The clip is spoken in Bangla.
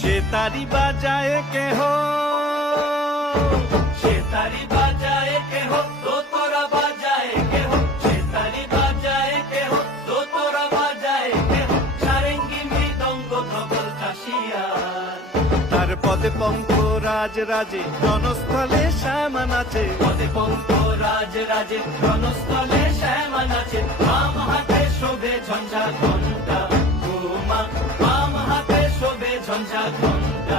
সে তারি বাজায় কেহ, সে তারি বাজায় কেহ, দোতরা বাজায় কেহ, সে তারি বাজায় কেহ, দোতরা বাজায় কেহ, সারেঙ্গি মৃদঙ্গ ধবল কাশিয়ার। তার পদে পঙ্ক রাজ রাজে, রণস্থলে শ্যামা নাচে। পদে পঙ্ক রাজ রাজে, রণস্থলে শ্যামা নাচে। বাম হাতে শোভে ঝঞ্ঝা ঘণ্টা, ও মা বাম হাতে শোভে ঝঞ্ঝা ঘণ্টা।